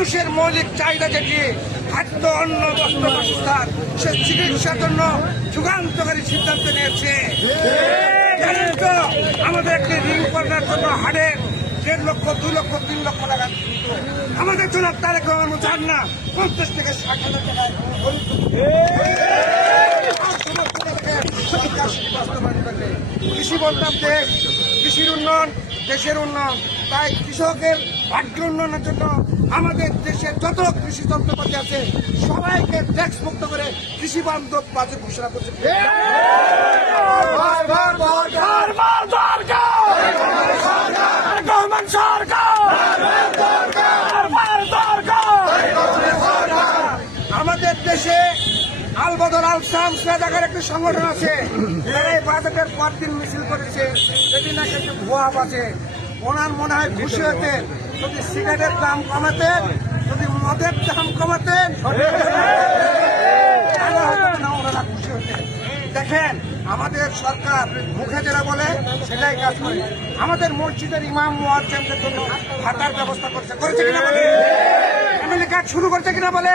মানুষের মৌলিক চাহিদা যেটি খাদ্য, অন্ন, বস্ত্র, বাসস্থান, সে চিকিৎসার জন্য যুগান্তকারী সিদ্ধান্ত নিয়েছে। জানেন তো, আমাদের একটি রিং করার জন্য হাড়ের 1.5 লক্ষ, 2 লক্ষ, 3 লক্ষ টাকা দিত। আমাদের জন্য তারেক রহমান চান না 50 থেকে 60,000 টাকায় কৃষি বলতাম দেশ, কৃষির উন্নয়ন দেশের উন্নয়ন। তাই কৃষকের ভাগ্য উন্নয়নের জন্য আমাদের দেশের যত কৃষি যন্ত্রপাতি আছে সবাইকে ট্যাক্স মুক্ত করে কৃষি বান্ধব বাজেট ঘোষণা করছে। আমাদের দেশে আলবদর আল শামস রাজাকার একটি সংগঠন আছে, তারা এই বাজেটের পর দিন মিছিল করেছে, এটি নাকি একটি ভুয়া বাজেট। ওনার মনে হয় খুশি হতেন যদি সিগারেটের দাম কমাতেন, যদি মদের দাম কমাতেন, ওনারা খুশি হতেন। দেখেন, আমাদের সরকার মুখে যেটা বলে সেটাই কাজ করে। আমাদের মসজিদের ইমাম মুয়াজ্জিনদের জন্য ভাতার ব্যবস্থা করেছে কিনা বলে, ফ্যামিলি কার্ড শুরু করছে কিনা বলে।